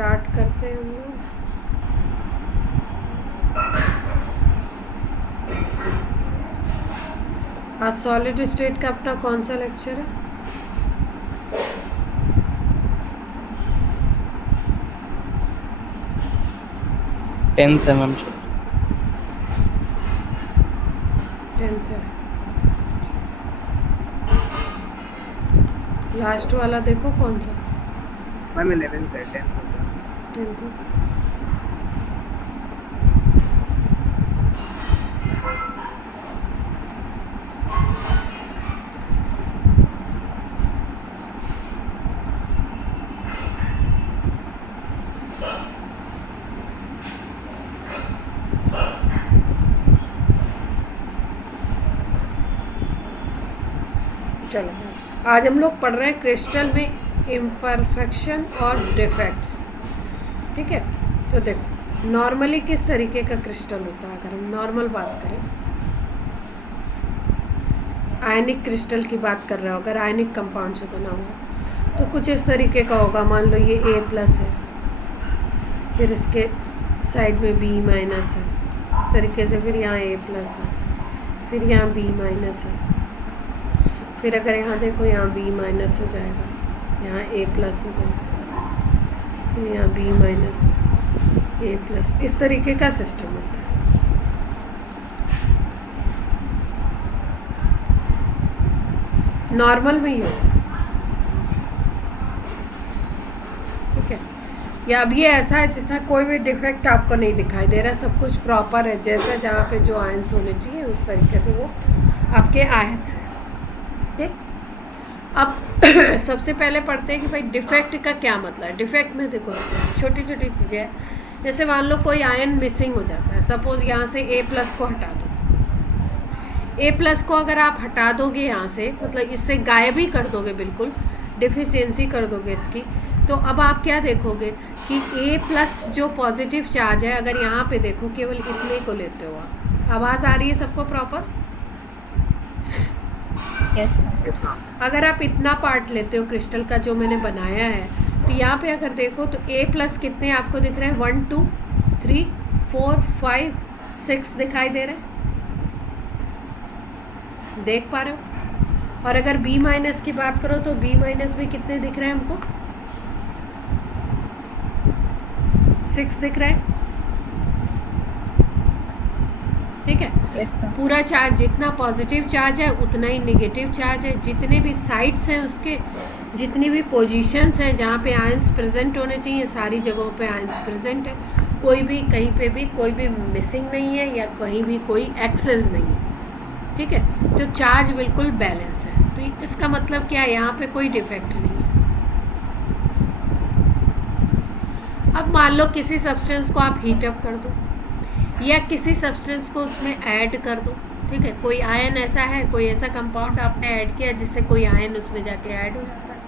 Start करते हैं हम लोग। आज सॉलिड स्टेट का अपना कौन सा लेक्चर है? टेंथ है मैम। 10th है। लास्ट वाला देखो कौन सा? मैम 11th है, 10th होगा। 10th है। चलो आज हम लोग पढ़ रहे हैं क्रिस्टल में इम्परफेक्शन और डिफेक्ट्स। ठीक है, तो देखो नॉर्मली किस तरीके का क्रिस्टल होता है। अगर हम नॉर्मल बात करें, आयनिक क्रिस्टल की बात कर रहे हो, अगर आयनिक कंपाउंड से बना हुआ तो कुछ इस तरीके का होगा। मान लो ये A+ है, फिर इसके साइड में B- है, इस तरीके से, फिर यहाँ A+ है, फिर यहाँ B- है, फिर अगर यहाँ देखो यहाँ B- हो जाएगा, यहाँ A+ हो जाएगा, फिर यहाँ B- A+, इस तरीके का सिस्टम होता है। नॉर्मल में ही होता है। ठीक है, या अब ये ऐसा है जिसमें कोई भी डिफेक्ट आपको नहीं दिखाई दे रहा, सब कुछ प्रॉपर है, जैसा जहाँ पे जो आयंस होने चाहिए उस तरीके से वो आपके आयंस हैं। ठीक, अब सबसे पहले पढ़ते हैं कि भाई डिफेक्ट का क्या मतलब है। डिफेक्ट में देखो छोटी छोटी चीज़ें हैं, जैसे मान लो कोई आयन मिसिंग हो जाता है। सपोज यहाँ से A+ को हटा दो, A+ को अगर आप हटा दोगे यहाँ से, मतलब इससे गायब ही कर दोगे, बिल्कुल डिफिशियंसी कर दोगे इसकी, तो अब आप क्या देखोगे कि A+ जो पॉजिटिव चार्ज है, अगर यहाँ पे देखो केवल इतने को लेते हो आप। आवाज़ आ रही है सबको प्रॉपर? Yes ma'am. अगर आप इतना पार्ट लेते हो क्रिस्टल का जो मैंने बनाया है, तो यहाँ पे अगर देखो तो A+ कितने आपको दिख रहे हैं? 1 2 3 4 5 6 दिखाई दे रहे हैं, देख पा रहे हो। और अगर B- की बात करो तो B- भी कितने दिख रहे हैं हमको? 6 दिख रहा है। ठीक है, यस मैम। पूरा चार्ज जितना पॉजिटिव चार्ज है उतना ही नेगेटिव चार्ज है। जितने भी साइड्स हैं उसके, जितनी भी पोजीशंस हैं जहाँ पे आयंस प्रेजेंट होने चाहिए, सारी जगहों पे आयंस प्रेजेंट है। कोई भी कहीं पे भी कोई भी मिसिंग नहीं है, या कहीं भी कोई एक्सेस नहीं है। ठीक है, तो चार्ज बिल्कुल बैलेंस है। तो इसका मतलब क्या है, यहाँ पे कोई डिफेक्ट नहीं है। अब मान लो किसी सब्सटेंस को आप हीटअप कर दो, या किसी सब्सटेंस को उसमें ऐड कर दो। ठीक है, कोई आयन ऐसा है, कोई ऐसा कंपाउंड आपने ऐड किया जिससे कोई आयन उसमें जाके ऐड हो जाता है,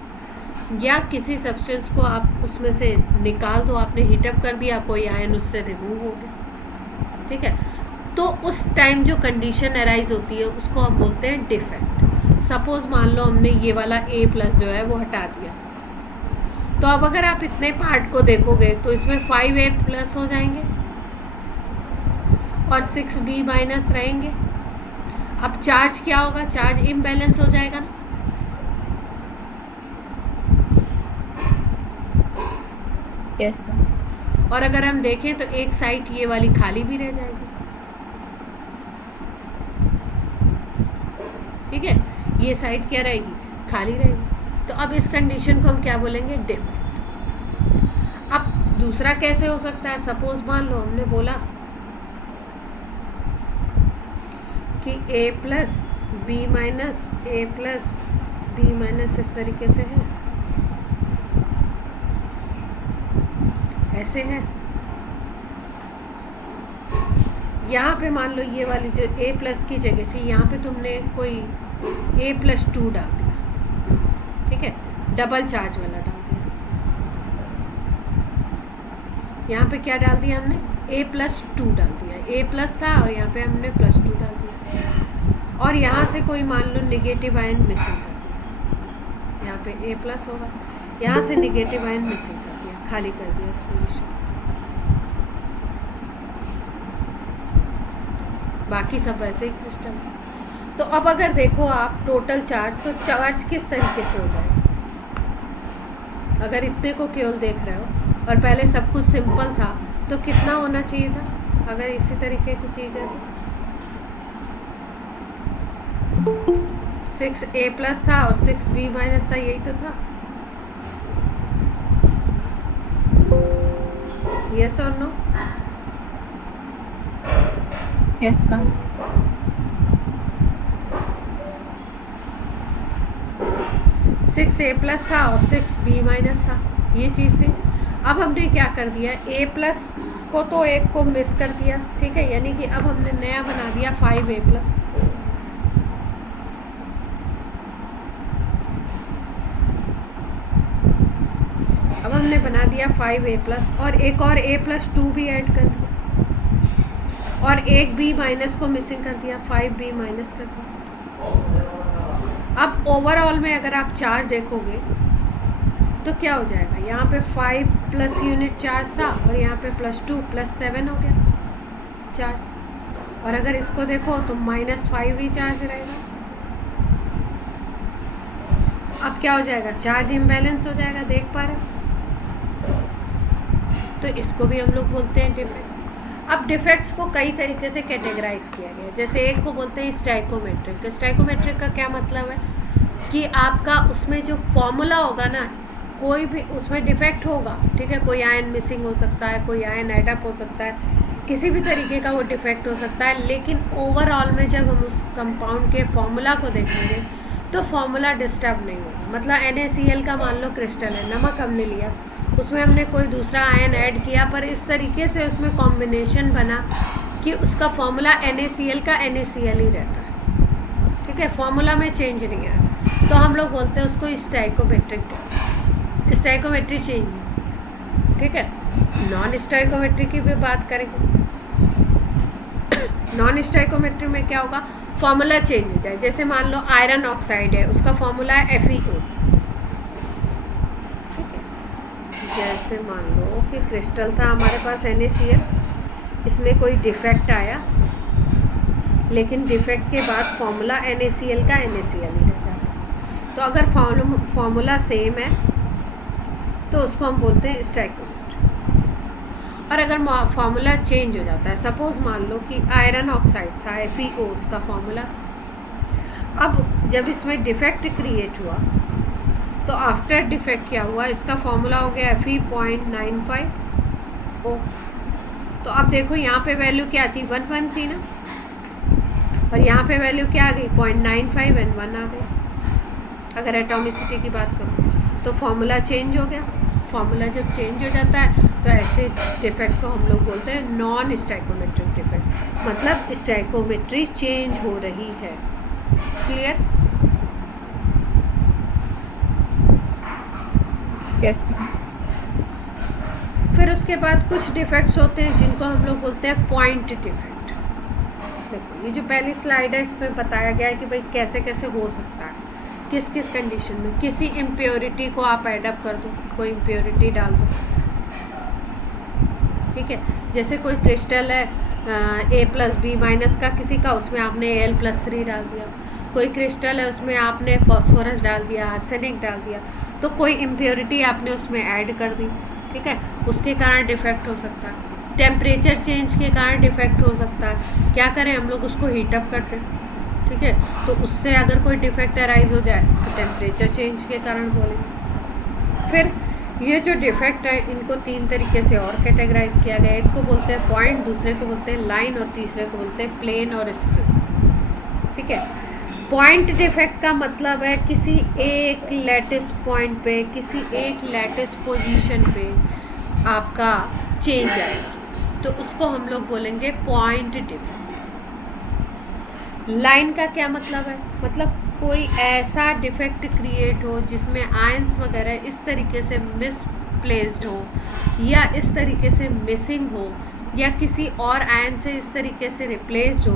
या किसी सब्सटेंस को आप उसमें से निकाल दो, आपने हीटअप कर दिया, कोई आयन उससे रिमूव हो गया। ठीक है, तो उस टाइम जो कंडीशन अराइज होती है उसको हम बोलते हैं डिफेक्ट। सपोज मान लो हमने ये वाला A+ जो है वो हटा दिया, तो अब अगर आप इतने पार्ट को देखोगे तो इसमें 5A+ हो जाएंगे और 6B- रहेंगे। अब चार्ज क्या होगा? चार्ज इम्बैलेंस हो जाएगा ना। Yes ma'am. और अगर हम देखें तो एक साइड ये वाली खाली भी रह जाएगी। ठीक है, ये साइड क्या रहेगी? खाली रहेगी। तो अब इस कंडीशन को हम क्या बोलेंगे? डिफेक्ट। अब दूसरा कैसे हो सकता है? सपोज मान लो हमने बोला कि A+, B-, A+, B- इस तरीके से है, ऐसे है। यहाँ पे मान लो ये वाली जो A+ की जगह थी, यहाँ पे तुमने कोई A+2 डाल दिया। ठीक है, डबल चार्ज वाला डाल दिया। यहाँ पे क्या डाल दिया हमने? A+2 डाल दिया। A+ था और यहाँ पे हमने +2 डाल दिया। और यहाँ से कोई मान लो नेगेटिव आयन मिसिंग कर दिया, यहाँ पे A+ होगा, यहाँ से नेगेटिव आयन मिसिंग कर दिया, खाली कर दिया इस पोजीशन, बाकी सब वैसे ही क्रिस्टल। तो अब अगर देखो आप टोटल चार्ज, तो चार्ज किस तरीके से हो जाएगा, अगर इतने को केवल देख रहे हो और पहले सब कुछ सिंपल था, तो कितना होना चाहिए था अगर इसी तरीके की चीज़ है तो 6a+ था और 6b- था, यही तो था। यस और नो? Yes, ma'am. 6a+ था और 6b- था, ये चीज़ थी। अब हमने क्या कर दिया, a+ को तो एक को मिस कर दिया, ठीक है, यानी कि अब हमने नया बना दिया 5a+। अब हमने बना दिया 5a+ और एक और a+2 भी ऐड कर दिया और एक b- को मिसिंग कर दिया, 5b- कर दिया। अब ओवरऑल में अगर आप चार्ज देखोगे तो क्या हो जाएगा, यहाँ पे 5+ यूनिट चार्ज था और यहाँ पे +2 +7 हो गया चार्ज, और अगर इसको देखो तो -5 ही चार्ज रहेगा। अब क्या हो जाएगा, चार्ज इम्बैलेंस हो जाएगा, देख पा रहे हो? तो इसको भी हम लोग बोलते हैं डिफेक्ट। अब डिफेक्ट्स को कई तरीके से कैटेगराइज किया गया है, जैसे एक को बोलते हैं स्टाइकोमेट्रिक। स्टाइकोमेट्रिक का क्या मतलब है कि आपका उसमें जो फॉर्मूला होगा ना, कोई भी उसमें डिफेक्ट होगा, ठीक है, कोई आयन मिसिंग हो सकता है, कोई आयन ऐड अप हो सकता है, किसी भी तरीके का वो डिफेक्ट हो सकता है, लेकिन ओवरऑल में जब हम उस कंपाउंड के फॉर्मूला को देखेंगे तो फॉर्मूला डिस्टर्ब नहीं होगा। मतलब NaCl का मान लो क्रिस्टल है, नमक हमने लिया, उसमें हमने कोई दूसरा आयन ऐड किया, पर इस तरीके से उसमें कॉम्बिनेशन बना कि उसका फॉर्मूला NaCl का NaCl ही रहता है, ठीक है, फॉर्मूला में चेंज नहीं आया, तो हम लोग बोलते हैं उसको स्टाइकोमेट्री चेंज, ठीक है। नॉन स्टाइकोमेट्री की भी बात करेंगे। नॉन स्टाइकोमेट्री में क्या होगा, फॉर्मूला चेंज हो जाए, जैसे मान लो आयरन ऑक्साइड है, उसका फॉर्मूला है FeO, ठीक है। जैसे मान लो कि क्रिस्टल था हमारे पास NaCl, इसमें कोई डिफेक्ट आया, लेकिन डिफेक्ट के बाद फॉर्मूला NaCl का NaCl ही रह जाता। तो अगर फॉर्मूला सेम है तो उसको हम बोलते हैं स्टाइकोमेट्री। और अगर फॉर्मूला चेंज हो जाता है, सपोज मान लो कि आयरन ऑक्साइड था FeO उसका फॉर्मूला, अब जब इसमें डिफेक्ट क्रिएट हुआ तो आफ्टर डिफेक्ट क्या हुआ, इसका फॉर्मूला हो गया Fe.95O। तो अब देखो यहाँ पे वैल्यू क्या थी, 1 थी ना, और यहाँ पे वैल्यू क्या आ गई, 0.95 and 1 आ गई। अगर एटॉमिसिटी की बात करूँ तो फॉर्मूला चेंज हो गया। फॉर्मूला जब चेंज हो जाता है तो ऐसे डिफेक्ट को हम लोग बोलते हैं नॉन स्टाइकोमेट्रिक डिफेक्ट, मतलब स्टाइकोमेट्री चेंज हो रही है। क्लियर? Yes, ma'am. फिर उसके बाद कुछ डिफेक्ट्स होते हैं जिनको हम लोग बोलते हैं पॉइंट डिफेक्ट। देखो ये जो पहली स्लाइड है इसमें बताया गया है कि भाई कैसे कैसे हो सकता है, किस किस कंडीशन में। किसी इम्प्योरिटी को आप एडअप कर दो, कोई इम्प्योरिटी डाल दो, ठीक है, जैसे कोई क्रिस्टल है A+B- का किसी का, उसमें आपने Al+3 डाल दिया। कोई क्रिस्टल है उसमें आपने फॉस्फोरस डाल दिया, आर्सेनिक डाल दिया, तो कोई इम्प्योरिटी आपने उसमें ऐड कर दी, ठीक है, उसके कारण डिफेक्ट हो सकता है। टेम्परेचर चेंज के कारण डिफेक्ट हो सकता है, क्या करें हम लोग उसको हीटअप करते हैं, ठीक है, तो उससे अगर कोई डिफेक्ट अराइज हो जाए तो टेम्परेचर चेंज के कारण बोलेंगे। फिर ये जो डिफेक्ट है इनको 3 तरीके से और कैटेगराइज किया गया है। एक को बोलते हैं पॉइंट, दूसरे को बोलते हैं लाइन और तीसरे को बोलते हैं प्लेन और स्क्रू, ठीक है। पॉइंट डिफेक्ट का मतलब है किसी एक लैटिस पॉइंट पे, किसी एक लैटिस पोजीशन पे आपका चेंज आएगा, तो उसको हम लोग बोलेंगे पॉइंट डिफेक्ट। लाइन का क्या मतलब है, मतलब कोई ऐसा डिफेक्ट क्रिएट हो जिसमें आयंस वगैरह इस तरीके से मिसप्लेस्ड हो या इस तरीके से मिसिंग हो या किसी और आयन से इस तरीके से रिप्लेस्ड हो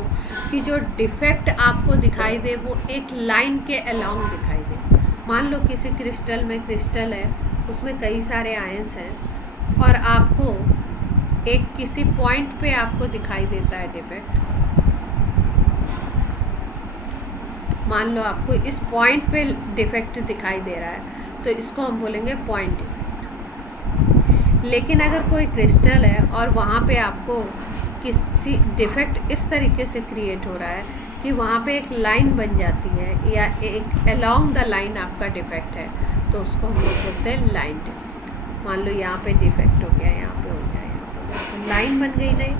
कि जो डिफेक्ट आपको दिखाई दे वो एक लाइन के अलोंग दिखाई दे। मान लो किसी क्रिस्टल में क्रिस्टल है, उसमें कई सारे आयंस हैं और आपको एक किसी पॉइंट पे आपको दिखाई देता है डिफेक्ट, मान लो आपको इस पॉइंट पे डिफेक्ट दिखाई दे रहा है तो इसको हम बोलेंगे पॉइंट डिफेक्ट। लेकिन अगर कोई क्रिस्टल है और वहाँ पे आपको किसी डिफेक्ट इस तरीके से क्रिएट हो रहा है कि वहाँ पे एक लाइन बन जाती है या एक अलोंग द लाइन आपका डिफेक्ट है, तो उसको हम लोग बोलते हैं लाइन डिफेक्ट। मान लो यहाँ पे डिफेक्ट हो गया, यहाँ पे हो गया, यहाँ पे हो गया, तो लाइन बन गई नहीं,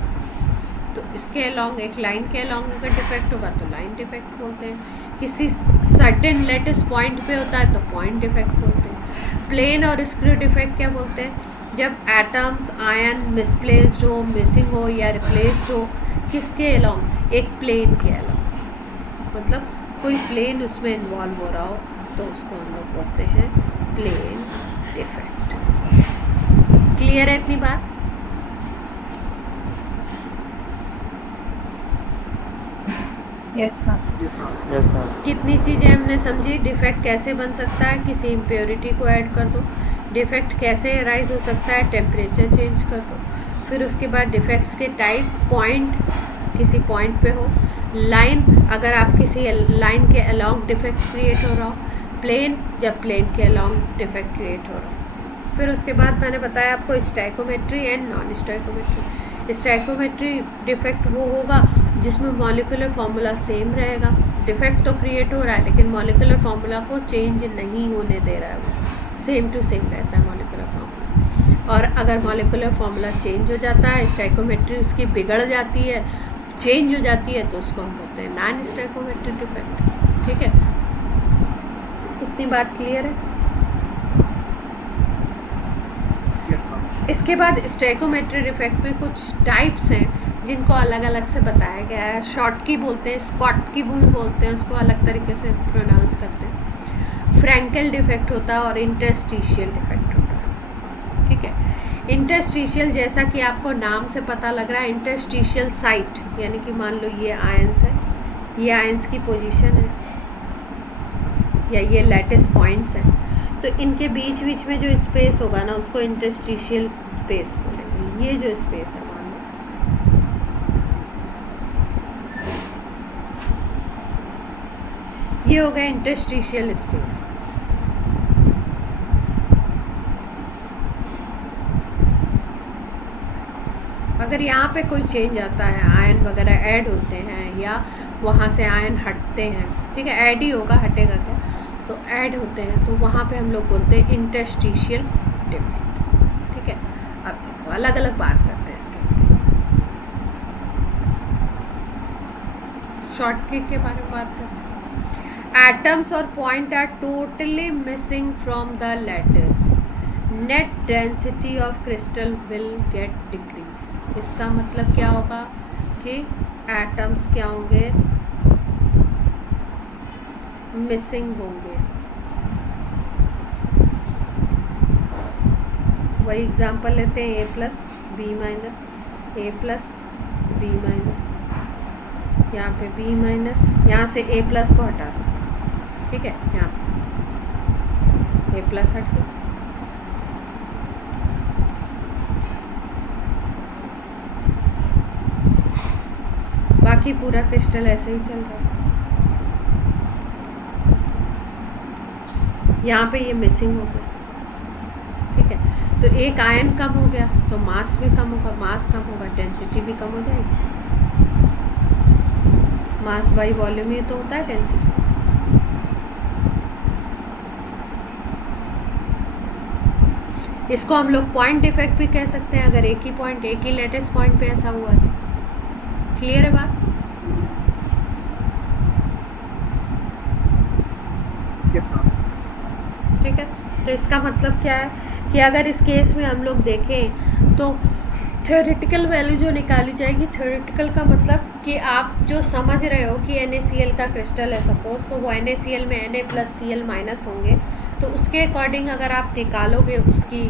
तो इसके अलोंग एक लाइन के अलोंग अगर डिफेक्ट होगा तो लाइन डिफेक्ट बोलते हैं। किसी सर्टेन लेटेस्ट पॉइंट पे होता है तो पॉइंट डिफेक्ट बोलते हैं। प्लेन और स्क्रू डिफेक्ट क्या बोलते हैं? जब एटम्स आयन मिसप्लेस्ड हो, मिसिंग हो या रिप्लेस्ड हो, किसके अलोंग? एक प्लेन के अलोंग, मतलब कोई प्लेन उसमें इन्वॉल्व हो रहा हो तो उसको हम लोग बोलते हैं प्लेन डिफेक्ट। क्लियर है इतनी बात? Yes, ma'am. Yes, ma'am. Yes ma'am. कितनी चीज़ें हमने समझी। डिफेक्ट कैसे बन सकता है? किसी इम्प्योरिटी को ऐड कर दो। डिफेक्ट कैसे अराइज हो सकता है? टेम्परेचर चेंज कर दो। फिर उसके बाद डिफेक्ट्स के टाइप, पॉइंट, किसी पॉइंट पे हो, लाइन, अगर आप किसी लाइन के अलोंग डिफेक्ट क्रिएट हो रहा हो, प्लेन, जब प्लेन के अलोंग डिफेक्ट क्रिएट हो रहा हो। फिर उसके बाद मैंने बताया आपको स्टैइकोमेट्री एंड नॉन स्टैइकोमेट्री। स्टैइकोमेट्री डिफेक्ट वो होगा जिसमें मॉलिक्यूलर फार्मूला सेम रहेगा, डिफेक्ट तो क्रिएट हो रहा है लेकिन मॉलिक्यूलर फार्मूला को चेंज नहीं होने दे रहा है, वो सेम टू सेम रहता है मॉलिक्यूलर फार्मूला। और अगर मॉलिक्यूलर फार्मूला चेंज हो जाता है, स्टैइकोमेट्री उसकी बिगड़ जाती है, चेंज हो जाती है, तो उसको हम बोलते हैं नॉन स्टैइकोमेट्री डिफेक्ट। ठीक है, इतनी बात क्लियर है? Yes, ma'am. इसके बाद स्टैइकोमेट्री डिफेक्ट में कुछ टाइप्स हैं जिनको अलग अलग से बताया गया है। शॉर्ट की बोलते हैं, स्कॉट की भी बोलते हैं, उसको अलग तरीके से प्रोनाउंस करते हैं। फ्रैंकेल डिफेक्ट होता है और इंटरस्टिशियल डिफेक्ट होता है। ठीक है, इंटरस्टिशियल जैसा कि आपको नाम से पता लग रहा है, इंटरस्टिशियल साइट, यानी कि मान लो ये आयंस है, ये आयंस की पोजीशन है या ये लैटिस पॉइंट्स हैं, तो इनके बीच बीच में जो स्पेस होगा ना उसको इंटरस्टिशियल स्पेस बोलेंगे। ये जो स्पेस है, मान लो ये हो गया इंटरस्टिशियल स्पेस। अगर यहाँ पे कोई चेंज आता है, आयन वगैरह ऐड होते हैं या वहाँ से आयन हटते हैं, ठीक है, ऐड ही होगा, हटेगा क्या, तो ऐड होते हैं, तो वहाँ पे हम लोग बोलते हैं इंटरस्टिशियल डिफेक्ट। ठीक है, अब देखो अलग अलग बात करते हैं इसके शॉर्ट किक के बारे में बात करते हैं। एटम्स और point are totally missing from the lattice, net density of crystal will get decrease. इसका मतलब क्या होगा कि एटम्स क्या होंगे? मिसिंग होंगे। वही एग्जांपल लेते हैं, a plus B minus, A plus B minus, यहाँ पे b माइनस, यहाँ से a प्लस को हटा दो, ठीक है, यहाँ पे a प्लस हट गया। बाकी पूरा क्रिस्टल ऐसे ही चल रहा है। यहाँ पे ये मिसिंग हो गया, ठीक है, तो एक आयन कम हो गया तो मास भी कम होगा, मास कम होगा डेंसिटी भी कम हो जाएगी। मास बाई वॉल्यूम ही तो होता है डेंसिटी। इसको हम लोग पॉइंट डिफेक्ट भी कह सकते हैं, अगर एक ही पॉइंट, एक ही लेटेस्ट पॉइंट पे ऐसा हुआ तो। क्लियर है बात? Yes, ma'am. ठीक है, तो इसका मतलब क्या है कि अगर इस केस में हम लोग देखें तो थ्योरेटिकल वैल्यू जो निकाली जाएगी, थ्योरेटिकल का मतलब कि आप जो समझ रहे हो कि NaCl का क्रिस्टल है सपोज, तो वो NaCl में Na प्लस Cl माइनस होंगे, तो उसके अकॉर्डिंग अगर आप निकालोगे उसकी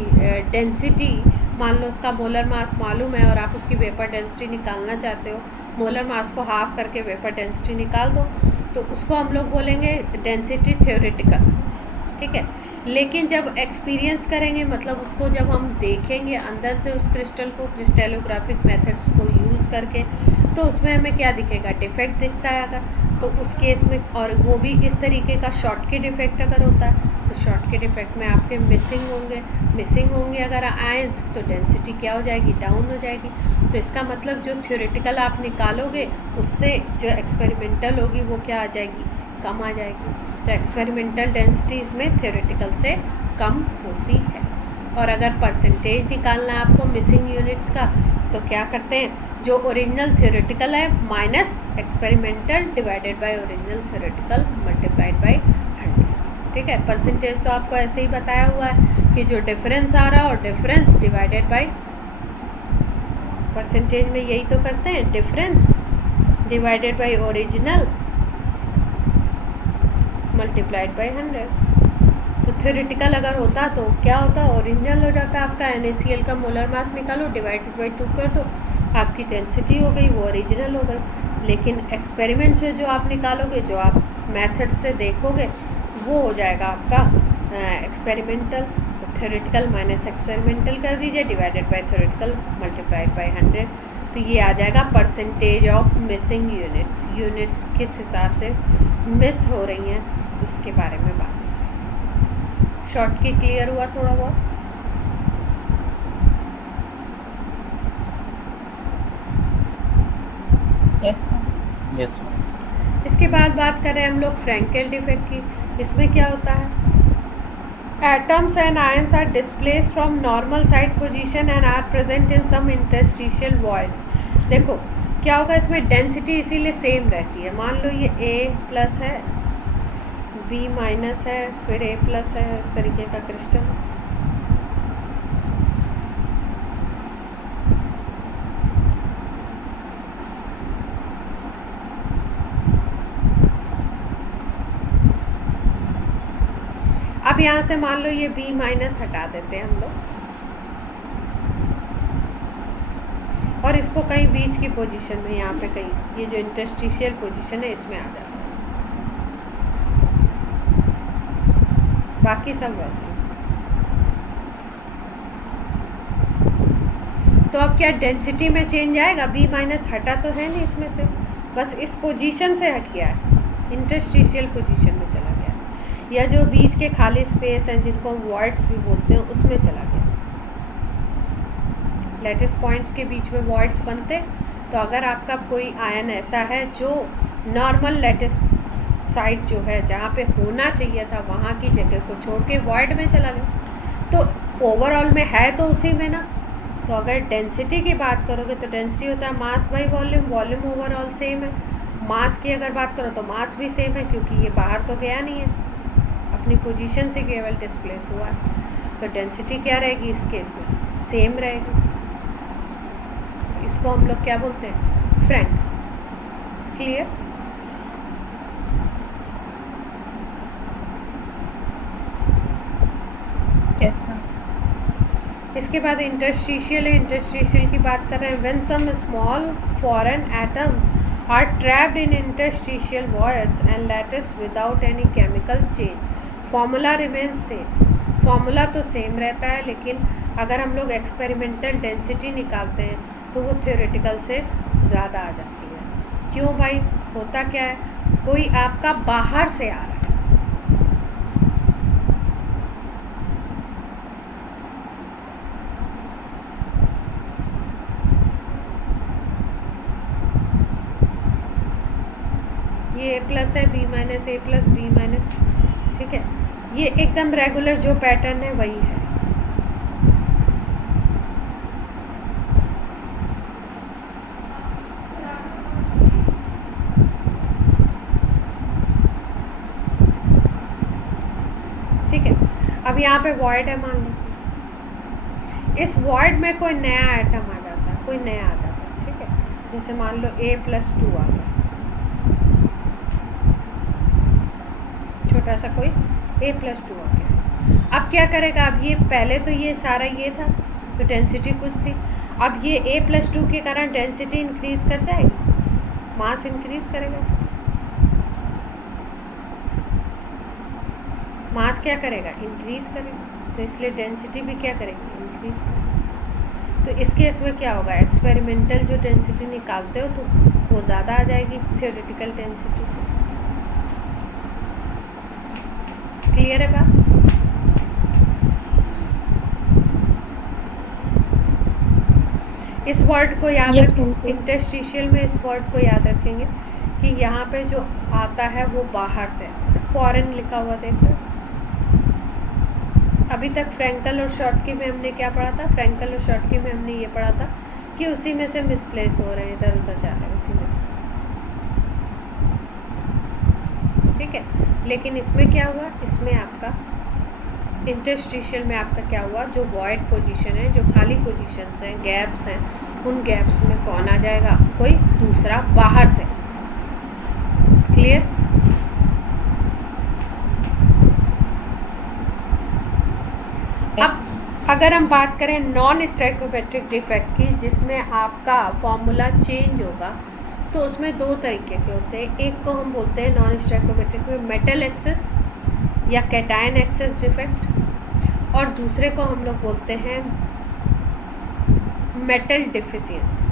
डेंसिटी, मान लो उसका मोलर मास मालूम है और आप उसकी वेपर डेंसिटी निकालना चाहते हो, मोलर मास को हाफ करके वेपर डेंसिटी निकाल दो, तो उसको हम लोग बोलेंगे डेंसिटी थ्योरेटिकल। ठीक है, लेकिन जब एक्सपीरियंस करेंगे, मतलब उसको जब हम देखेंगे अंदर से उस क्रिस्टल को, क्रिस्टेलोग्राफिक मेथड्स को यूज़ करके, तो उसमें हमें क्या दिखेगा, डिफेक्ट दिखता है अगर, तो उस केस में, और वो भी इस तरीके का शॉर्ट के डिफेक्ट अगर होता है, तो शॉर्ट के डिफेक्ट में आपके मिसिंग होंगे अगर आयंस, तो डेंसिटी क्या हो जाएगी, डाउन हो जाएगी। तो इसका मतलब जो थ्योरेटिकल आप निकालोगे उससे जो एक्सपेरिमेंटल होगी वो क्या आ जाएगी, कम आ जाएगी। तो एक्सपेरिमेंटल डेंसिटी इसमें थ्योरेटिकल से कम होती है। और अगर परसेंटेज निकालना है आपको मिसिंग यूनिट्स का, तो क्या करते हैं, जो ओरिजिनल थ्योरेटिकल है minus experimental divided by original theoretical multiplied by 100। ठीक है, परसेंटेज तो आपको ऐसे ही बताया हुआ है कि जो डिफरेंस आ रहा है और डिफरेंस डिवाइडेड बाय, परसेंटेज में यही तो करते हैं, difference divided by original multiplied by 100। तो थ्योरेटिकल अगर होता तो क्या होता, ओरिजिनल हो जाता आपका, NaCl का मोलर मास निकालो, डिवाइडेड बाय 2 कर दो, आपकी डेंसिटी हो गई, वो ओरिजिनल हो गई। लेकिन एक्सपेरिमेंट से जो आप निकालोगे, जो आप मेथड से देखोगे, वो हो जाएगा आपका एक्सपेरिमेंटल। तो थ्योरेटिकल माइनस एक्सपेरिमेंटल कर दीजिए, divided by theoretical multiplied by 100। तो ये आ जाएगा परसेंटेज ऑफ मिसिंग यूनिट्स किस हिसाब से मिस हो रही हैं उसके बारे में बात हो जाएगी। शॉर्ट की क्लियर हुआ थोड़ा बहुत? Yes, ma'am. Yes, ma'am. इसके बाद बात कर रहे हैं हम लोग फ्रैंकेल डिफेक्ट की। इसमें क्या होता है, atoms and ions are displaced from normal site position and are present in some interstitial voids. देखो क्या होगा, इसमें डेंसिटी इसीलिए सेम रहती है। मान लो ये A प्लस है, B माइनस है, फिर A प्लस है, इस तरीके का क्रिस्टल। अब यहाँ से मान लो ये B माइनस हटा देते हैं हम लोग, और इसको कहीं बीच की पोजीशन में, यहाँ पे कहीं ये जो इंटरस्टिशियल पोजीशन है इसमें आ जाता है, बाकी सब वैसे ही। तो अब क्या डेंसिटी में चेंज आएगा, B माइनस हटा तो है नहीं इसमें से, बस इस पोजीशन से हट गया है, इंटरस्टिशियल पोजीशन में चला गया, या जो बीच के खाली स्पेस हैं जिनको हम वॉइड्स भी बोलते हैं उसमें चला गया। लैटिस पॉइंट्स के बीच में वॉइड्स बनते, तो अगर आपका कोई आयन ऐसा है जो नॉर्मल लैटिस साइड जो है जहाँ पे होना चाहिए था वहाँ की जगह को छोड़ के वॉइड में चला गया, तो ओवरऑल में है तो उसी में ना। तो अगर डेंसिटी की बात करोगे तो डेंसिटी होता है mass by volume, volume overall same है। मास की अगर बात करो तो मास भी सेम है, क्योंकि ये बाहर तो गया नहीं है, अपनी पोजीशन से केवल डिस्प्लेस हुआ है। तो डेंसिटी क्या रहेगी इस केस में, सेम रहेगी। इसको हम लोग क्या बोलते हैं, फ्रैंक। क्लियर? Yes, ma'am. इसके बाद इंटरस्टिशियल है। इंटरस्टिशियल की बात कर रहे हैं, when some small foreign atoms are trapped in interstitial voids and lattice without any chemical change, formula remains same. Formula तो सेम रहता है, लेकिन अगर हम लोग एक्सपेरिमेंटल डेंसिटी निकालते हैं तो वो थ्योरेटिकल से ज़्यादा आ जाती है। क्यों भाई, होता क्या है, कोई आपका बाहर से आ रहा है, ये A प्लस है, B minus, A plus, B minus, ठीक है, ये एकदम रेगुलर जो पैटर्न है वही है। ठीक है, अब यहाँ पे वॉइड है, मान लो इस वॉइड में कोई नया आइटम आ जाता है, कोई नया आ जाता है, ठीक है, जैसे मान लो A प्लस 2 आ गया, छोटा सा कोई A प्लस 2 आ गया। अब क्या करेगा, अब ये पहले तो ये सारा ये था तो डेंसिटी कुछ थी, अब ये A प्लस 2 के कारण डेंसिटी इंक्रीज कर जाएगी, मास इंक्रीज करेगा, मास क्या करेगा, इंक्रीज करेगा, तो इसलिए डेंसिटी भी क्या करेगी, इंक्रीज करेगी। तो इस केस में क्या होगा, एक्सपेरिमेंटल जो डेंसिटी निकालते हो तो वो ज़्यादा आ जाएगी थ्योरेटिकल डेंसिटी से। क्लियर है बात? इस वर्ड को याद Yes, रखें, बिल्कुल। इंटरस्टिशियल में इस वर्ड को याद रखेंगे कि यहाँ पे जो आता है वो बाहर से, फॉरेन लिखा हुआ देख रहे हो। अभी तक फ्रैंकल और शॉर्टकी में हमने क्या पढ़ा था, फ्रैंकल और शॉर्टकी में हमने ये पढ़ा था कि उसी में से मिसप्लेस हो रहे हैं, इधर उधर जा रहे हैं उसी में से, ठीक है। लेकिन इसमें क्या हुआ, इसमें आपका इंटरस्टिशियल में आपका क्या हुआ, जो वॉइड पोजीशन है, जो खाली पोजीशंस हैं, गैप्स हैं, उन गैप्स में कौन आ जाएगा, कोई दूसरा बाहर से। क्लियर? Yes, अब अगर हम बात करें नॉन स्टैइकोमेट्रिक डिफेक्ट की, जिसमें आपका फॉर्मूला चेंज होगा, तो उसमें दो तरीके के होते हैं। एक को हम बोलते हैं नॉन स्टैइकोमेट्रिक में मेटल एक्सेस या कैटायन एक्सेस डिफेक्ट, और दूसरे को हम लोग बोलते हैं मेटल डिफिशियंसी,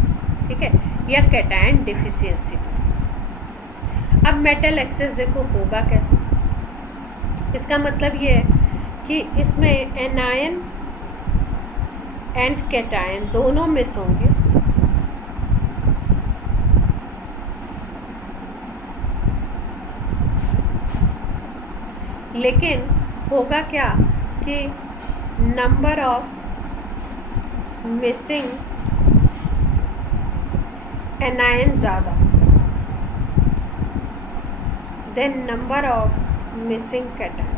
ठीक है, या कैटायन डिफिशियंसी। अब मेटल एक्सेस देखो होगा कैसे, इसका मतलब ये है कि इसमें एनायन एंड कैटायन दोनों मिस होंगे, लेकिन होगा क्या कि नंबर ऑफ मिसिंग एनायन ज़्यादा than number of missing cation.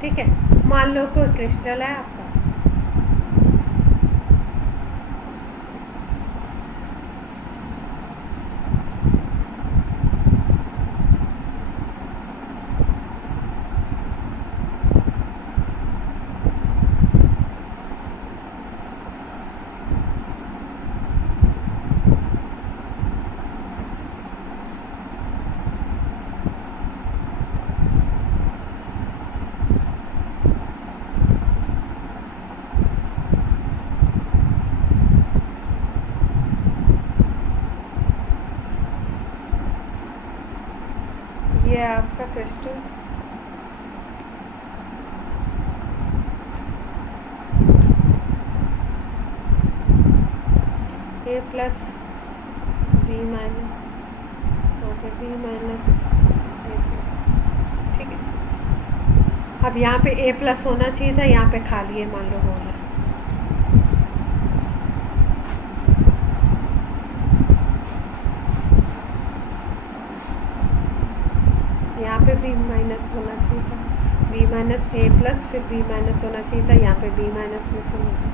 ठीक है, मान लो कोई क्रिस्टल है आपका, ये आपका crystal, A plus B minus, okay, B minus A plus, ठीक है। अब यहाँ पे ए प्लस होना चाहिए था, यहाँ पे खाली है, मान लो होल है, यहाँ पे बी माइनस होना चाहिए था, बी माइनस ए प्लस, फिर बी माइनस होना चाहिए था, यहाँ पे बी माइनस मिसिंग होगा,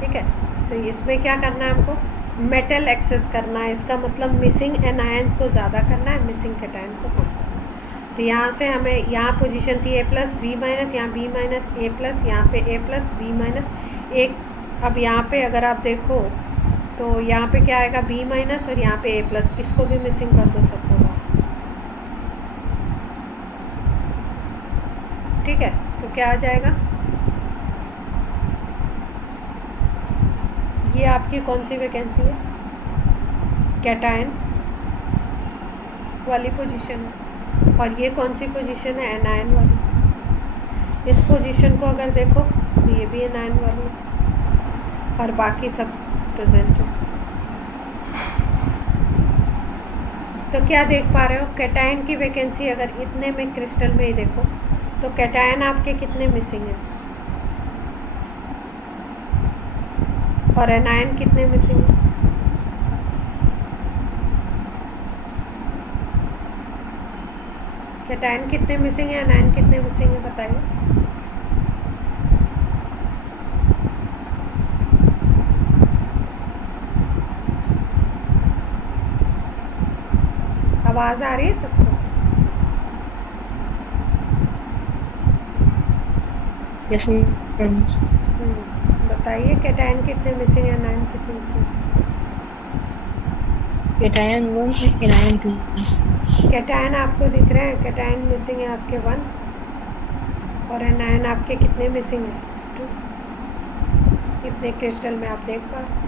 ठीक है। तो इसमें क्या करना है हमको, मेटल एक्सेस करना है, इसका मतलब मिसिंग एनायन को ज़्यादा करना है, मिसिंग कैटायन को कम करना है। तो यहाँ से हमें, यहाँ पोजीशन थी ए प्लस बी माइनस, यहाँ बी माइनस ए प्लस, यहाँ पे ए प्लस बी माइनस एक। अब यहाँ पे अगर आप देखो तो यहाँ पे क्या आएगा, बी माइनस, और यहाँ पे ए प्लस, इसको भी मिसिंग कर दो सबको, ठीक है। तो क्या आ जाएगा, ये आपकी कौन सी वैकेंसी है, कैटायन वाली पोजीशन है, और ये कौन सी पोजीशन है, एनायन वाली। इस पोजीशन को अगर देखो तो ये भी एनायन वाली है, और बाकी सब प्रेजेंट है। तो क्या देख पा रहे हो, कैटायन की वैकेंसी अगर इतने में क्रिस्टल में ही देखो तो कैटायन आपके कितने मिसिंग हैं, और एनायन कितने मिसिंग हैं। कैटायन कितने मिसिंग है, एनायन कितने मिसिंग है, बताइए। आवाज आ रही है सबको? yes, बताइए कैटायन कितने मिसिंग है, एनायन कितने मिसिंग है। कैटायन 1 है, एनायन 2। कैटायन आपको दिख रहे हैं, कैटायन मिसिंग है आपके 1 और एनायन आपके कितने मिसिंग है 2। इतने क्रिस्टल में आप देख पा रहे हैं।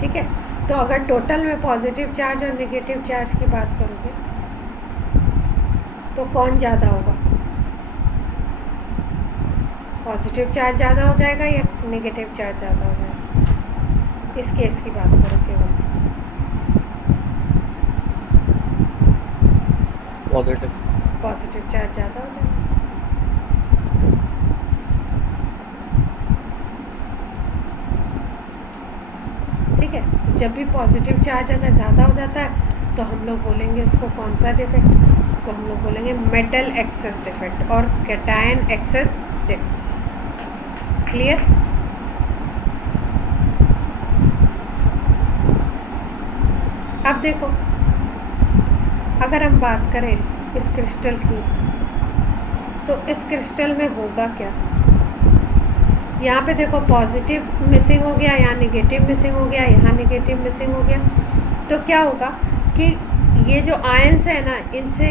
ठीक है, तो अगर टोटल में पॉजिटिव चार्ज और नेगेटिव चार्ज की बात करोगे तो कौन ज़्यादा होगा? पॉजिटिव चार्ज ज़्यादा हो जाएगा या नेगेटिव चार्ज ज़्यादा हो जाएगा? इस केस की बात करो केवल। पॉजिटिव। पॉजिटिव चार्ज ज़्यादा हो जाएगा। ठीक है, तो जब भी पॉजिटिव चार्ज अगर ज़्यादा हो जाता है तो हम लोग बोलेंगे उसको कौन सा डिफेक्ट? उसको हम लोग बोलेंगे मेटल एक्सेस डिफेक्ट और कैटायन एक्सेस डिफेक्ट। क्लियर? अब देखो, अगर हम बात करें इस क्रिस्टल की, तो इस क्रिस्टल में होगा क्या? यहाँ पे देखो पॉजिटिव मिसिंग हो गया, यहाँ नेगेटिव मिसिंग हो गया, यहाँ नेगेटिव मिसिंग हो गया। तो क्या होगा कि ये जो आयन्स है ना, इनसे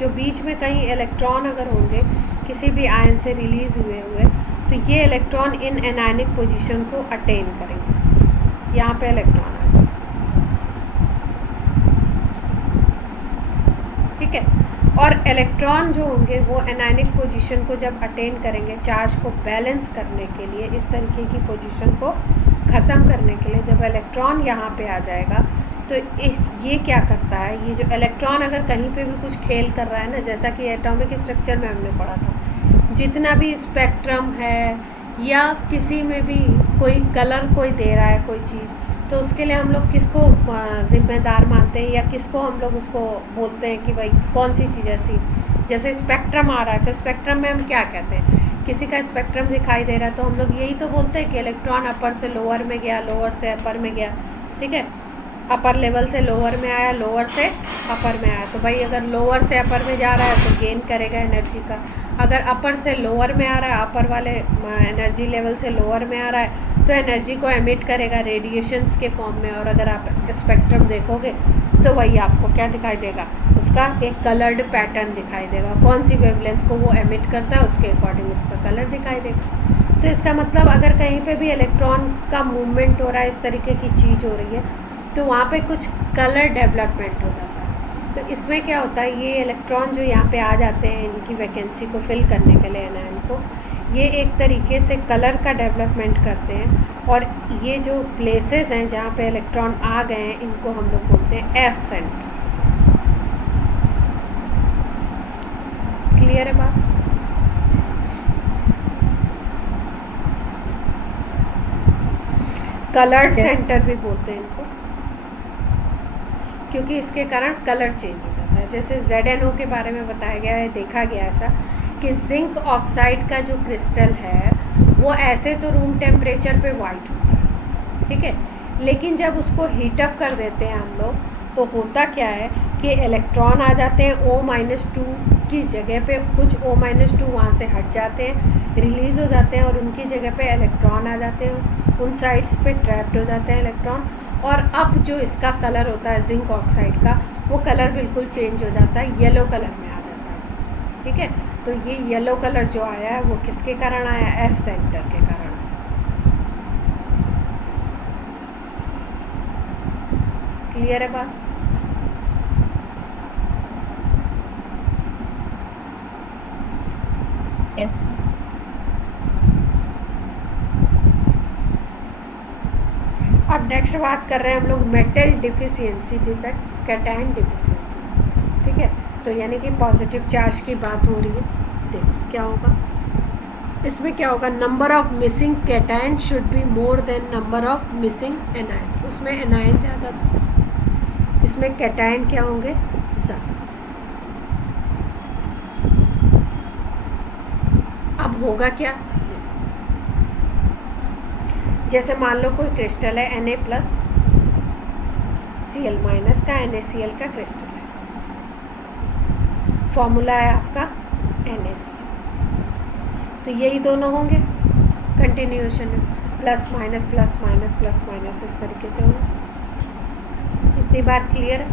जो बीच में कहीं इलेक्ट्रॉन अगर होंगे किसी भी आयन से रिलीज हुए तो ये इलेक्ट्रॉन इन एनायनिक पोजीशन को अटेन करेंगे। यहाँ पे इलेक्ट्रॉन आ गए। ठीक है, और इलेक्ट्रॉन जो होंगे वो एनायनिक पोजीशन को जब अटेन करेंगे, चार्ज को बैलेंस करने के लिए, इस तरीके की पोजीशन को ख़त्म करने के लिए जब इलेक्ट्रॉन यहाँ पे आ जाएगा तो ये क्या करता है, ये जो इलेक्ट्रॉन अगर कहीं पे भी कुछ खेल कर रहा है ना, जैसा कि एटॉमिक स्ट्रक्चर में हमने पढ़ा था, जितना भी स्पेक्ट्रम है या किसी में भी कोई कलर कोई दे रहा है कोई चीज़, तो उसके लिए हम लोग किसको ज़िम्मेदार मानते हैं या किसको हम लोग उसको बोलते हैं कि भाई कौन सी चीज़ ऐसी, जैसे स्पेक्ट्रम आ रहा है तो स्पेक्ट्रम में हम क्या कहते हैं? किसी का स्पेक्ट्रम दिखाई दे रहा है तो हम लोग यही तो बोलते हैं कि इलेक्ट्रॉन अपर से लोअर में गया, लोअर से अपर में गया। ठीक है, अपर लेवल से लोअर में आया, लोअर से अपर में आया। तो भाई अगर लोअर से अपर में जा रहा है तो गेन करेगा एनर्जी का, अगर अपर से लोअर में आ रहा है, अपर वाले एनर्जी लेवल से लोअर में आ रहा है तो एनर्जी को एमिट करेगा रेडिएशंस के फॉर्म में। और अगर आप स्पेक्ट्रम देखोगे तो वही आपको क्या दिखाई देगा? उसका एक कलर्ड पैटर्न दिखाई देगा। कौन सी वेवलेंथ को वो एमिट करता है उसके अकॉर्डिंग उसका कलर दिखाई देगा। तो इसका मतलब अगर कहीं पे भी इलेक्ट्रॉन का मूवमेंट हो रहा है, इस तरीके की चीज़ हो रही है, तो वहाँ पे कुछ कलर डेवलपमेंट हो जाता है। तो इसमें क्या होता है, ये इलेक्ट्रॉन जो यहाँ पे आ जाते हैं इनकी वैकेंसी को फिल करने के लिए एनायन को, ये एक तरीके से कलर का डेवलपमेंट करते हैं। और ये जो प्लेसेस हैं जहाँ पे इलेक्ट्रॉन आ गए हैं इनको हम लोग बोलते हैं एफ सेंटर। क्लियर है बात? कलर्ड सेंटर भी बोलते हैं इनको, क्योंकि इसके कारण कलर चेंज हो जाता है। जैसे ZnO के बारे में बताया गया है, देखा गया ऐसा कि जिंक ऑक्साइड का जो क्रिस्टल है वो ऐसे तो रूम टेम्परेचर पे वाइट होता है, ठीक है, लेकिन जब उसको हीटअप कर देते हैं हम लोग तो होता क्या है कि इलेक्ट्रॉन आ जाते हैं O-2 की जगह पे, कुछ O-2 वहाँ से हट जाते हैं, रिलीज़ हो जाते हैं और उनकी जगह पे इलेक्ट्रॉन आ जाते हैं, उन साइड्स पे ट्रैप्ड हो जाते हैं इलेक्ट्रॉन। और अब जो इसका कलर होता है जिंक ऑक्साइड का, वो कलर बिल्कुल चेंज हो जाता है, येलो कलर में आ जाता है। ठीक है, तो ये येलो कलर जो आया है वो किसके कारण आया? एफ सेंटर के कारण। क्लियर है बात? यस। अब नेक्स्ट बात कर रहे हैं हम लोग metal deficiency defect, cation deficiency. ठीक है, तो यानी कि पॉजिटिव चार्ज की बात हो रही है। देखो क्या होगा इसमें, क्या होगा, number of missing cation should be more than number of missing anion. उसमें एनायन ज़्यादा था, इसमें कैटायन क्या होंगे? ज़्यादा। अब होगा क्या, जैसे मान लो कोई क्रिस्टल है Na+Cl- का NaCl का क्रिस्टल है, फॉर्मूला है आपका NaCl, तो यही दोनों होंगे कंटिन्यूएशन में plus minus plus minus plus minus इस तरीके से होगा। इतनी बात क्लियर है?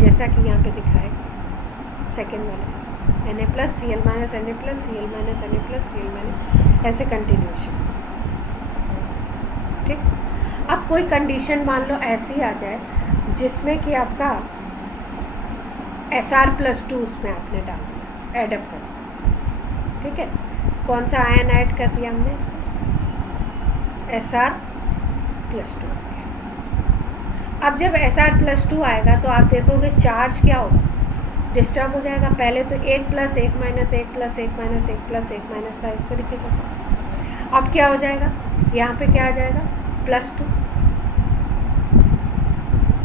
जैसा कि यहाँ पे दिखाएगा सेकेंड वाले Na+Cl- Na+Cl- Na+Cl- ऐसे कंटिन्यूएशन। ठीक, अब कोई कंडीशन मान लो ऐसी आ जाए जिसमें कि आपका Sr+2 उसमें आपने डाल दिया, एडअप कर दिया। ठीक है, कौन सा आयन ऐड कर दिया हमने इसमें? Sr+2। अब जब Sr+2 आएगा तो आप देखोगे चार्ज क्या होगा, डिस्टर्ब हो जाएगा। पहले तो 1 + 1 - 1 + 1 - 1 + 1 - था, इस तरीके से। अब क्या हो जाएगा, यहाँ पे क्या आ जाएगा, +2।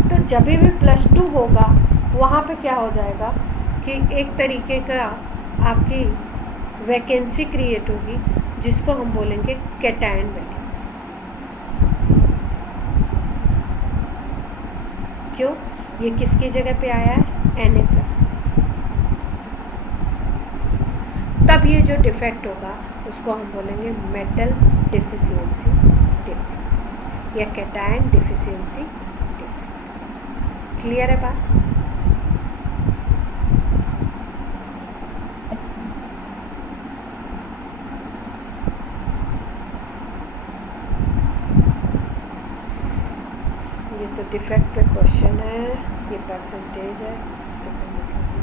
तो जब भी +2 होगा वहाँ पे क्या हो जाएगा कि एक तरीके का आपकी वैकेंसी क्रिएट होगी, जिसको हम बोलेंगे कैटायन वैकेंसी। क्यों? ये किसकी जगह पे आया है? Na+ की। तब ये जो डिफेक्ट होगा उसको हम बोलेंगे मेटल डिफिशियंसी डिफेक्ट या कैटायन डिफिशियंसी डिफेक्ट। क्लियर है बात? Yes, ma'am. ये तो डिफेक्ट पे क्वेश्चन है, ये परसेंटेज है, इससे कोई मतलब नहीं।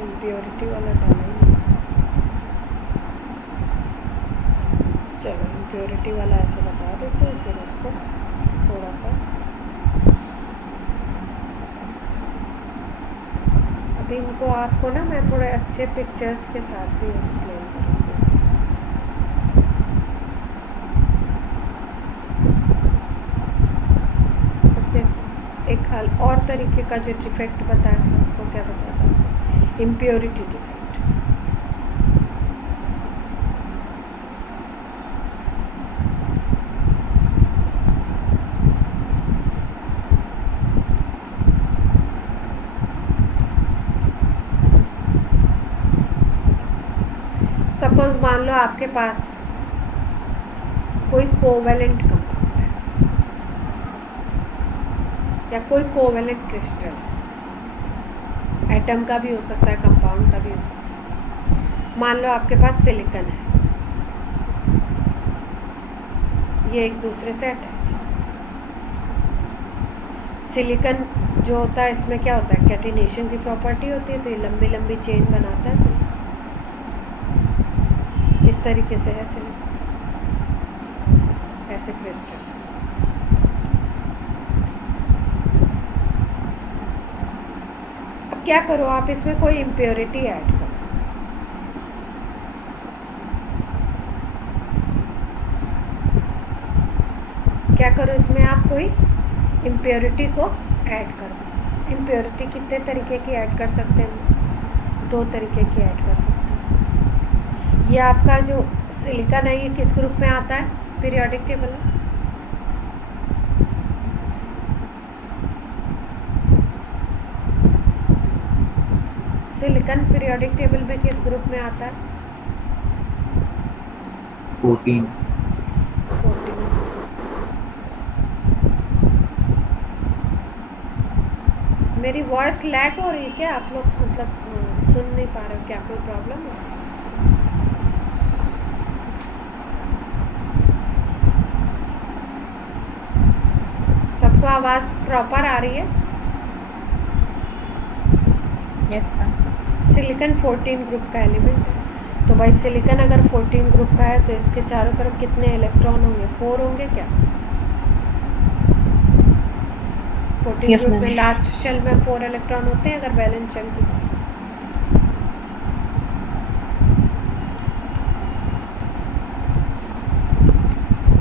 इम्प्योरिटी वाला डाला ही नहीं। चलो इम्प्योरिटी वाला ऐसे बता देते हैं, फिर उसको थोड़ा सा अभी इनको आपको ना मैं थोड़े अच्छे पिक्चर्स के साथ भी एक्सप्लेन करूँगी। देखो एक और तरीके का जो डिफेक्ट बताया था उसको क्या बताया था? Impurity defect. सपोज मान लो आपके पास कोई कोवेलेंट कंपाउंड है या कोई कोवेलेंट क्रिस्टल है, एटम का भी हो सकता है, कंपाउंड का भी हो सकता है। मान लो आपके पास सिलिकॉन है, ये एक दूसरे से अटैच है। सिलिकॉन जो होता है इसमें क्या होता है, कैटिनेशन की प्रॉपर्टी होती है, तो ये लंबी लंबी चेन बनाता है सिलिकॉन। इस तरीके से है सिलिकॉन, ऐसे क्रिस्टल। अब क्या करो, आप इसमें कोई इम्प्योरिटी ऐड करो। क्या करो, इसमें आप कोई इम्प्योरिटी को ऐड कर दो। इम्प्योरिटी कितने तरीके की ऐड कर सकते हैं? 2 तरीके की ऐड कर सकते हैं। ये आपका जो सिलिकॉन है ये किस ग्रुप में आता है पीरियोडिक टेबल में? सिलिकॉन पीरियोडिक टेबल में किस ग्रुप में आता है? 14. 14। मेरी वॉइस लैग हो रही है क्या? आप लोग मतलब सुन नहीं पा रहे हो क्या? कोई प्रॉब्लम है? सबको आवाज़ प्रॉपर आ रही है? Yes, ma'am. सिलिकॉन 14 ग्रुप का एलिमेंट है। तो भाई सिलिकॉन अगर 14 ग्रुप का है तो इसके चारों तरफ कितने इलेक्ट्रॉन होंगे? 4 होंगे क्या? 14 Yes, ग्रुप ma'am. में लास्ट शेल में 4 इलेक्ट्रॉन होते हैं अगर वैलेंस शेल की।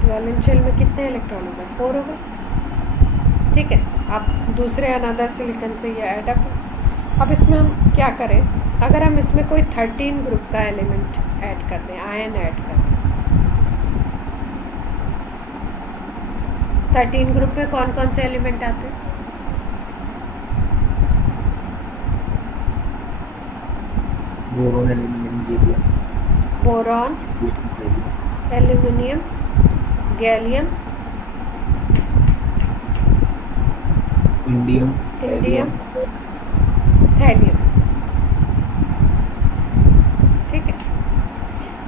वैलेंस शेल में कितने इलेक्ट्रॉन हो गए? 4 हो गए। ठीक है, अब दूसरे अनदर सिलिकॉन से ये ऐड अप। अब इसमें हम क्या करें, अगर हम इसमें कोई 13 ग्रुप का एलिमेंट ऐड कर दें, आयन ऐड कर दें, 13 ग्रुप में कौन कौन से एलिमेंट आते हैं? Boron, aluminium, helium, boron, aluminium, gallium, indium, indium, thallium. ठीक है,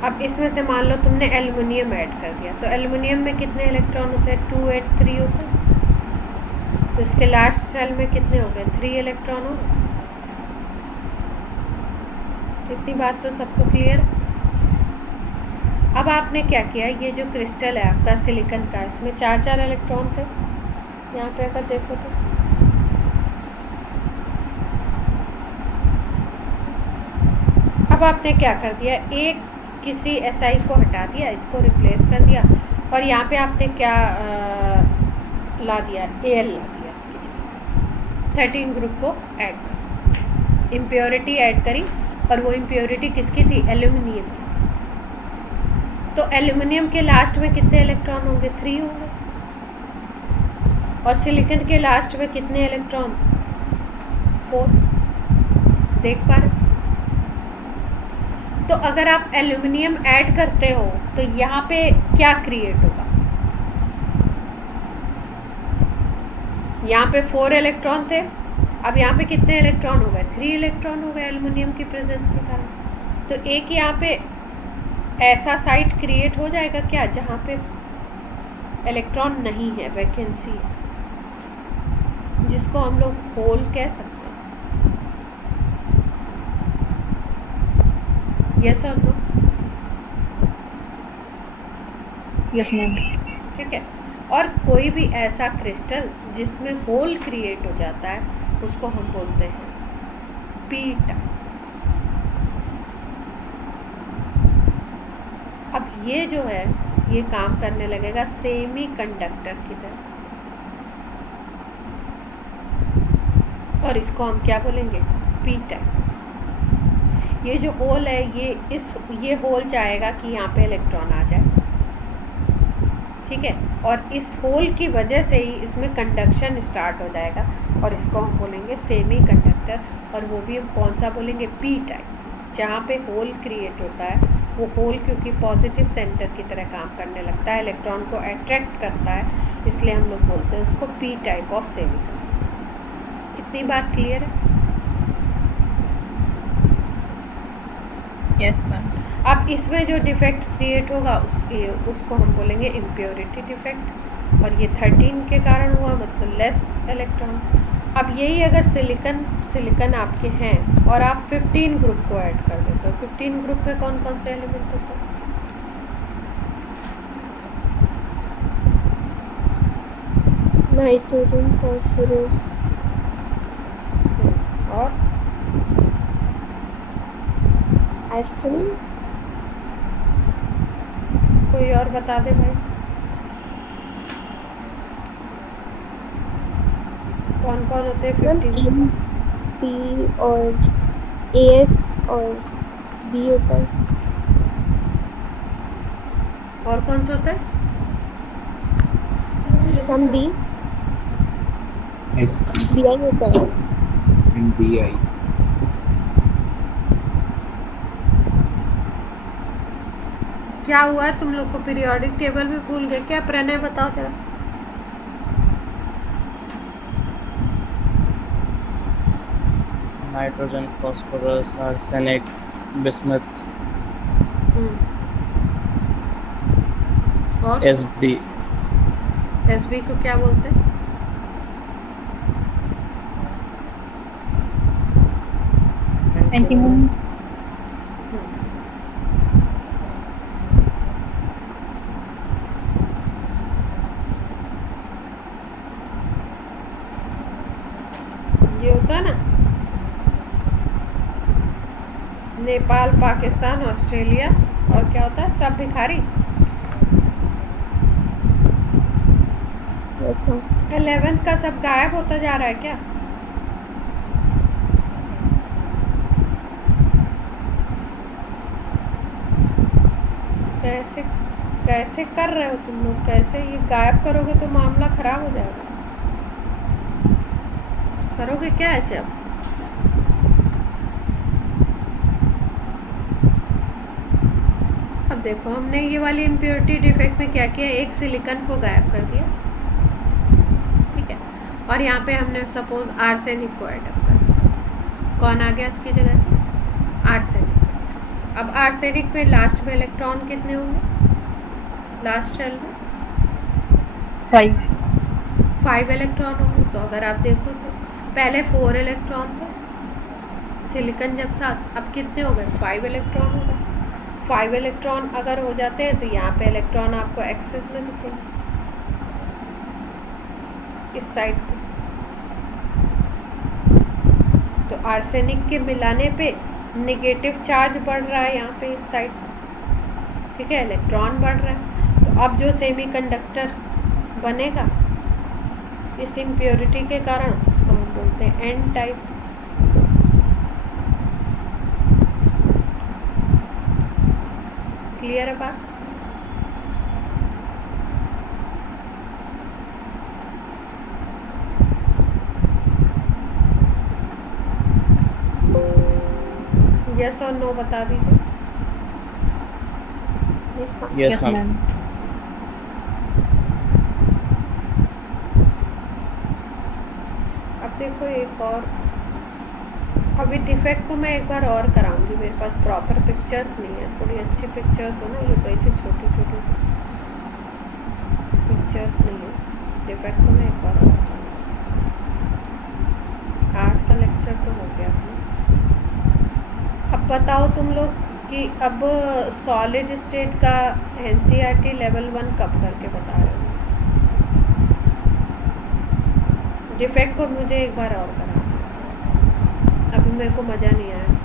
अब इसमें से मान लो तुमने एल्युमिनियम ऐड कर दिया, तो एल्युमिनियम में कितने इलेक्ट्रॉन होते हैं? 2 8 3 होते हैं। तो इसके लास्ट शेल में कितने हो गए? 3 इलेक्ट्रॉन हो गए। इतनी बात तो सबको क्लियर। अब आपने क्या किया, ये जो क्रिस्टल है आपका सिलिकॉन का, इसमें 4 4 इलेक्ट्रॉन थे। यहाँ पे अगर देखो तो अब आपने क्या कर दिया, एक किसी SI को हटा दिया, इसको रिप्लेस कर दिया, और यहाँ पे आपने क्या ला दिया, Al ला दिया इसकी जगह। 13 ग्रुप को ऐड कर, इम्प्योरिटी ऐड करी, और वो इम्प्योरिटी किसकी थी? एल्यूमिनियम की। तो एल्यूमिनियम के लास्ट में कितने इलेक्ट्रॉन होंगे? 3 होंगे। और सिलिकॉन के लास्ट में कितने इलेक्ट्रॉन? 4। देख पा रहे? तो अगर आप एल्यूमिनियम ऐड करते हो तो यहाँ पे क्या क्रिएट होगा? यहाँ पे 4 इलेक्ट्रॉन थे, अब यहाँ पे कितने इलेक्ट्रॉन हो गए? 3 इलेक्ट्रॉन हो गए एल्यूमिनियम की प्रेजेंस के कारण। तो एक यहाँ पे ऐसा साइट क्रिएट हो जाएगा क्या, जहाँ पे इलेक्ट्रॉन नहीं है, वैकेंसी है, जिसको हम लोग होल कह सकते हैं। यस और नो? Yes, ma'am. ठीक है। और कोई भी ऐसा क्रिस्टल जिसमें होल क्रिएट हो जाता है, उसको हम बोलते हैं पी टाइप। अब ये जो है, ये काम करने लगेगा सेमी कंडक्टर की तरह, और इसको हम क्या बोलेंगे? P type. ये जो होल है, ये होल चाहेगा कि यहाँ पे इलेक्ट्रॉन आ जाए, ठीक है, और इस होल की वजह से ही इसमें कंडक्शन स्टार्ट हो जाएगा, और इसको हम बोलेंगे सेमी कंडक्टर। और वो भी हम कौन सा बोलेंगे? P type. जहाँ पे होल क्रिएट होता है, वो होल क्योंकि पॉजिटिव सेंटर की तरह काम करने लगता है, इलेक्ट्रॉन को अट्रैक्ट करता है, इसलिए हम लोग बोलते हैं उसको P type of semi conductor. इतनी बात क्लियर है? Yes, ma'am. अब इसमें जो डिफेक्ट क्रिएट होगा उसको हम बोलेंगे इम्प्योरिटी डिफेक्ट, और ये 13 के कारण हुआ, मतलब लेस इलेक्ट्रॉन। अब यही अगर सिलिकॉन आपके हैं और आप 15 ग्रुप को ऐड कर देते हो, 15 ग्रुप में कौन कौन से एलिमेंट होते हैं? नाइट्रोजन, फॉस्फोरस, और एस्टन, कोई और बता दे भाई, कौन कौन होते हैं 15? एम, पी और एस और बी होता है। और कौन सा होता है? हम बी एस, बी आई होता है। And B I. क्या हुआ है तुम लोग को? पीरियोडिक टेबल भी भूल गए क्या? प्रणय बताओ जरा। नाइट्रोजन, फॉस्फोरस, आर्सेनिक, बिस्मथ, और एसबी। एसबी को क्या बोलते हैं? Antimony. ये होता है ना, नेपाल, पाकिस्तान, ऑस्ट्रेलिया, और क्या होता है? सब भिखारी। Yes ma'am. 11th का सब गायब होता जा रहा है क्या? कैसे कैसे कर रहे हो तुम लोग? कैसे ये गायब करोगे तो मामला खराब हो जाएगा। करोगे क्या ऐसे अब? अब देखो हमने ये वाली इम्प्योरिटी डिफेक्ट में क्या किया, एक सिलिकॉन को गायब कर दिया, ठीक है, और यहाँ पे हमने सपोज आर्सेनिक को ऐड कर दिया। कौन आ गया इसकी जगह? आर्सेनिक। अब आर्सेनिक में लास्ट में इलेक्ट्रॉन कितने होंगे? लास्ट शेल में 5 5 इलेक्ट्रॉन होंगे। तो अगर आप देखो तो पहले 4 इलेक्ट्रॉन थे सिलिकॉन जब था, अब कितने हो गए? 5 इलेक्ट्रॉन हो गए। 5 इलेक्ट्रॉन अगर हो जाते हैं तो यहाँ पे इलेक्ट्रॉन आपको एक्सेस में दिखेंगे इस साइड पे। तो आर्सेनिक के मिलाने पे नेगेटिव चार्ज बढ़ रहा है यहाँ पे इस साइड, ठीक है, इलेक्ट्रॉन बढ़ रहा है। तो अब जो सेमीकंडक्टर बनेगा इस इम्प्योरिटी के कारण उसको हम बोलते हैं एन टाइप। क्लियर है बात? यस और नो बता दीजिए। Yes ma'am. Yes yes ma'am. Ma'am. अब देखो एक और, अभी डिफेक्ट को मैं एक बार और कराऊंगी, मेरे पास प्रॉपर पिक्चर्स नहीं है, थोड़ी अच्छी पिक्चर्स हो ना, ये तो ऐसे छोटी छोटी सी पिक्चर्स नहीं है। डिफेक्ट को मैं एक बार और कराऊंगी। आज का लेक्चर तो हो गया अपना। अब बताओ तुम लोग कि अब सॉलिड स्टेट का एनसीईआरटी लेवल 1 कब करके बता रहे हो? डिफेक्ट को मुझे एक बार और कराना, अभी मेरे को मज़ा नहीं आया।